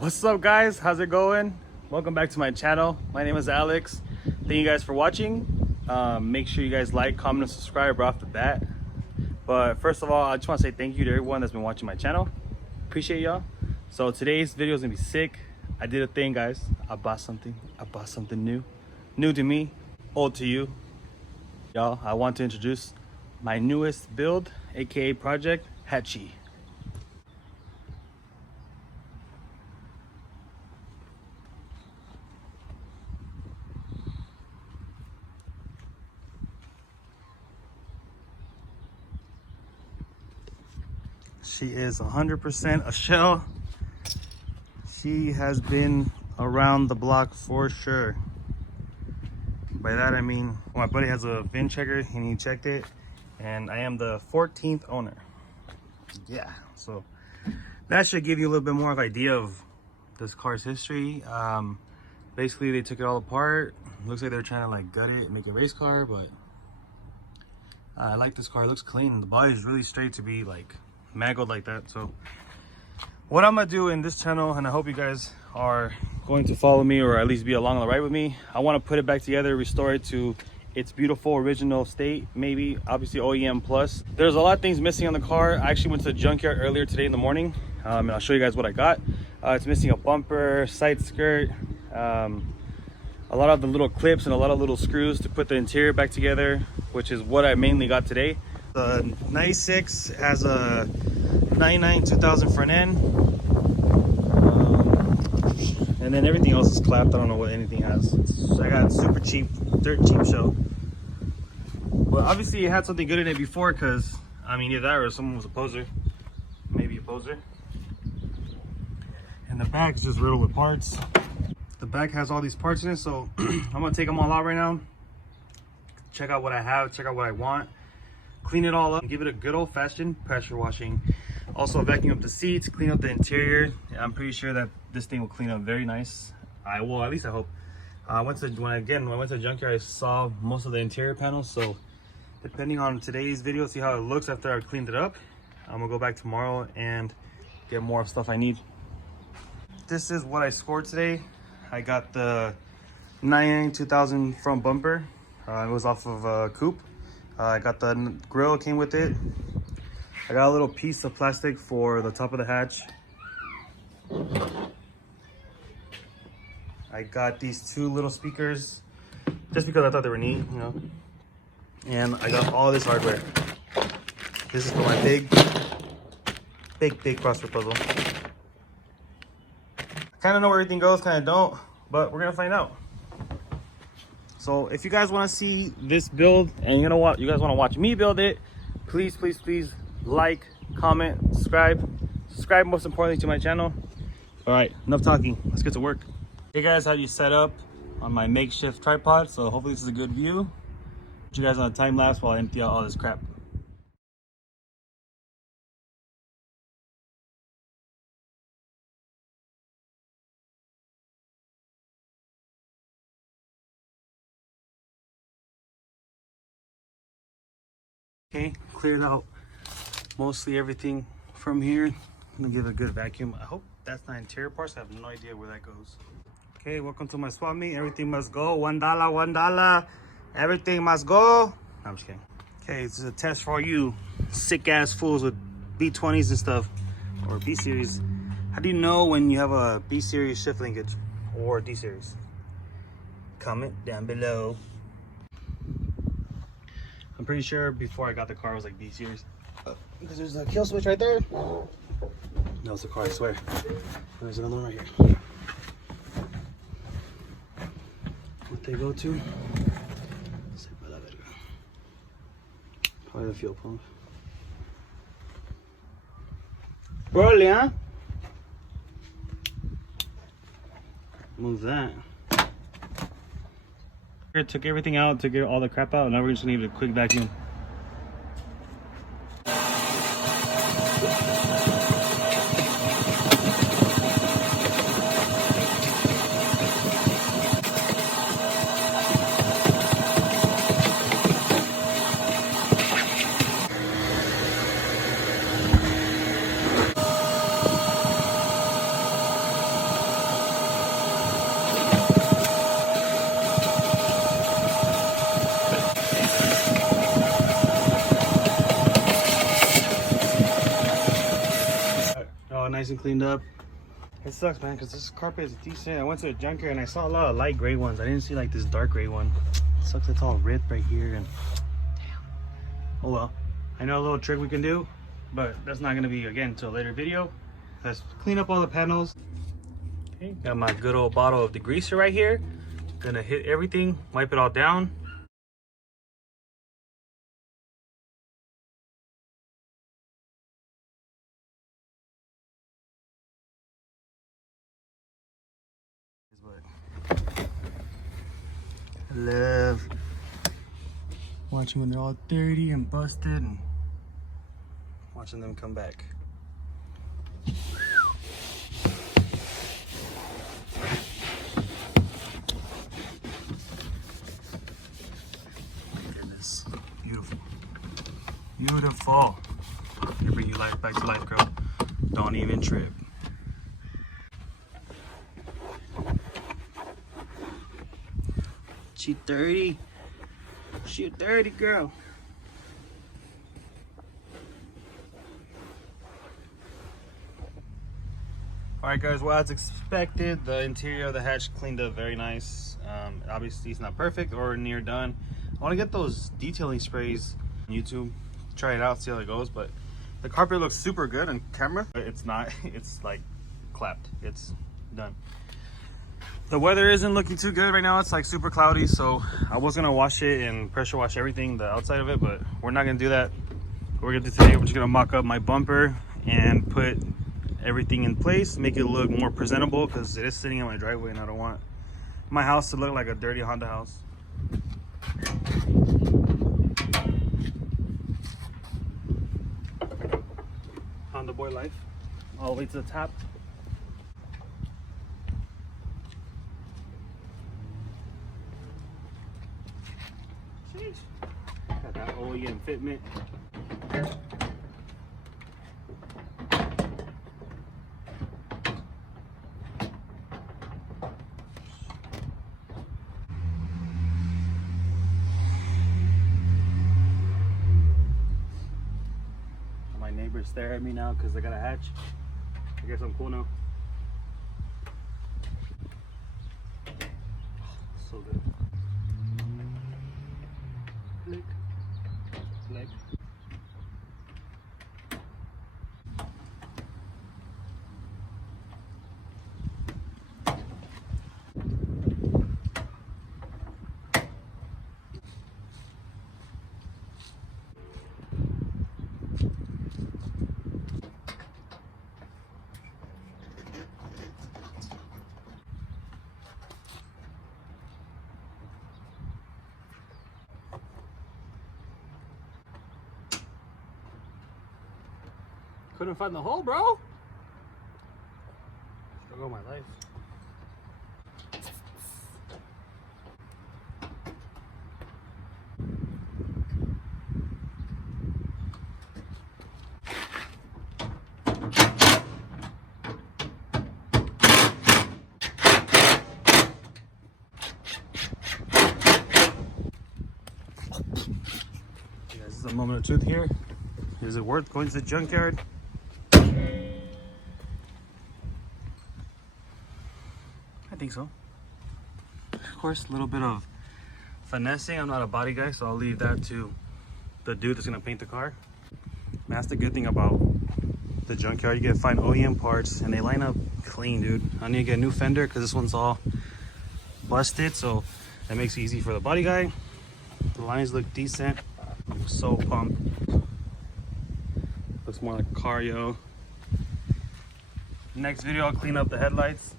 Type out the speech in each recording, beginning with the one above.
What's up, guys? How's it going? Welcome back to my channel. My name is Alex. Thank you guys for watching. Make sure you guys like, comment, and subscribe right off the bat. But first of all, I just want to say thank you to everyone that's been watching my channel. Appreciate y'all. So today's video is gonna be sick. I did a thing, guys. I bought something new to me, old to you. Y'all, I want to introduce my newest build, aka Project Hatchy. She is 100% a shell. She has been around the block for sure. By that I mean, my buddy has a VIN checker and he checked it, and I am the 14th owner. Yeah, so that should give you a little bit more of an idea of this car's history. Basically, they took it all apart. Looks like they're trying to like gut it and make a race car, but I like this car. It looks clean. The body is really straight to be like mangled like that. So what I'm gonna do in this channel, and I hope you guys are going to follow me or at least be along the ride with me, I want to put it back together, restore it to its beautiful original state, maybe obviously OEM plus. There's a lot of things missing on the car. I actually went to the junkyard earlier today in the morning, and I'll show you guys what I got. It's missing a bumper, side skirt, a lot of the little clips and a lot of little screws to put the interior back together, which is what I mainly got today. The 96 has a 99 2000 front end, and then everything else is clapped. I don't know what anything has. I got super cheap, dirt cheap show. But obviously it had something good in it before, because I mean, either that or someone was a poser, maybe a poser. And the back is just riddled with parts. The back has all these parts in it, so I'm gonna take them all out right now, check out what I have, check out what I want, clean it all up, give it a good old-fashioned pressure washing. Also vacuum up the seats, clean up the interior. I'm pretty sure that this thing will clean up very nice. I will, at least I hope. When I went to the junkyard, I saw most of the interior panels, so depending on today's video, see how it looks after I cleaned it up. I'm gonna go back tomorrow and get more stuff I need. This is what I scored today. I got the 99 2000 front bumper. It was off of a coupe. I got the grill, came with it. I got a little piece of plastic for the top of the hatch. I got these two little speakers just because I thought they were neat, you know. And I got all this hardware. This is for my big crossword puzzle. I kind of know where everything goes, kind of don't, but we're gonna find out. So if you guys want to see this build and you guys want to watch me build it, please like, comment, subscribe most importantly to my channel. All right, enough talking, let's get to work. Hey guys, how do you set up on my makeshift tripod? So hopefully this is a good view. Put you guys on a time lapse while I empty out all this crap. Okay, cleared out mostly everything from here. I'm gonna give it a good vacuum. I hope that's not interior parts. I have no idea where that goes. Okay, welcome to my swap meet. Everything must go. $1. Everything must go. No, I'm just kidding. Okay, this is a test for all you sick ass fools with B20s and stuff, or B series. How do you know when you have a B series shift linkage or D series? Comment down below. I'm pretty sure before I got the car, it was like B series. Because there's a kill switch right there. No, it's the car, I swear. There's another one right here. What they go to? Probably the fuel pump. Probably, huh? Move that. Took everything out, took all the crap out, and now we're just gonna give it a quick vacuum. nice and cleaned up. It sucks, man, because this carpet is decent. I went to a junkyard and I saw a lot of light gray ones. I didn't see like this dark gray one. It sucks it's all ripped right here, and damn. Oh well. I know a little trick we can do, but that's not gonna be again until a later video. Let's clean up all the panels. Okay, got my good old bottle of degreaser right here. Gonna hit everything, wipe it all down. I love watching when they're all dirty and busted and watching them come back. Goodness, beautiful, beautiful. You bring your life back to life, girl. Don't even trip. She 30. She a dirty girl. Alright guys, well as expected, the interior of the hatch cleaned up very nice. Obviously it's not perfect or near done. I want to get those detailing sprays on YouTube, try it out, see how it goes, but the carpet looks super good on camera. But it's not, it's like clapped, it's done. The weather isn't looking too good right now. It's like super cloudy, so I was gonna wash it and pressure wash everything, the outside of it, but we're not gonna do that. What we're gonna do today, we're just gonna mock up my bumper and put everything in place, make it look more presentable, because it is sitting in my driveway and I don't want my house to look like a dirty Honda house. Honda boy life, all the way to the top. Got that OEM fitment. My neighbors stare at me now because I got a hatch. I guess I'm cool now. So good. Click. Click. Couldn't find the hole, bro. Struggle of my life. Okay, this is a moment of truth here. Is it worth going to the junkyard? I think so. Of course, a little bit of finessing. I'm not a body guy, so I'll leave that to the dude that's gonna paint the car. And that's the good thing about the junkyard. You get to find OEM parts and they line up clean, dude. I need to get a new fender because this one's all busted, so that makes it easy for the body guy. The lines look decent. I'm so pumped. Looks more like a car, yo. Next video, I'll clean up the headlights.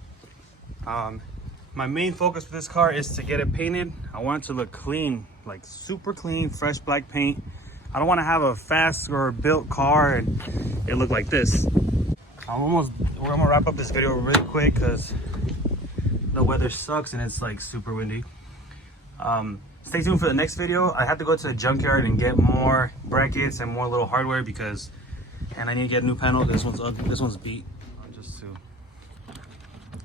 My main focus for this car is to get it painted. I want it to look clean, like super clean, fresh black paint. I don't want to have a fast or built car and it look like this. I'm gonna wrap up this video really quick because the weather sucks and it's like super windy. Stay tuned for the next video. I have to go to the junkyard and get more brackets and more little hardware and I need to get a new panel. This one's ugly. This one's beat.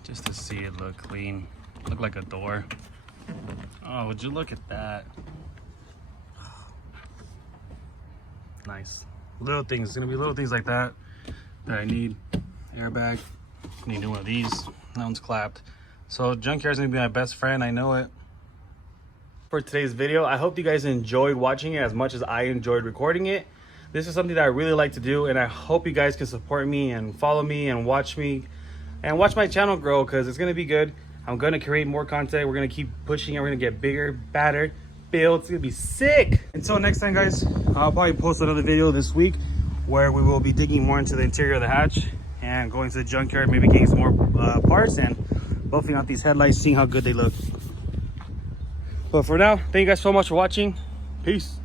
Just to see it look clean, look like a door. Oh, would you look at that? Nice. Little things. It's gonna be little things like that I need. airbag. Need to do one of these. That one's clapped. So Junkyard's gonna be my best friend, I know it. For today's video, I hope you guys enjoyed watching it as much as I enjoyed recording it. This is something that I really like to do, and I hope you guys can support me and follow me and watch my channel grow, because it's gonna be good. I'm gonna create more content. We're gonna keep pushing and we're gonna get bigger, badder, build. It's gonna be sick. Until next time, guys, I'll probably post another video this week where we will be digging more into the interior of the hatch and going to the junkyard, maybe getting some more parts and buffing out these headlights, seeing how good they look. But for now, thank you guys so much for watching. Peace.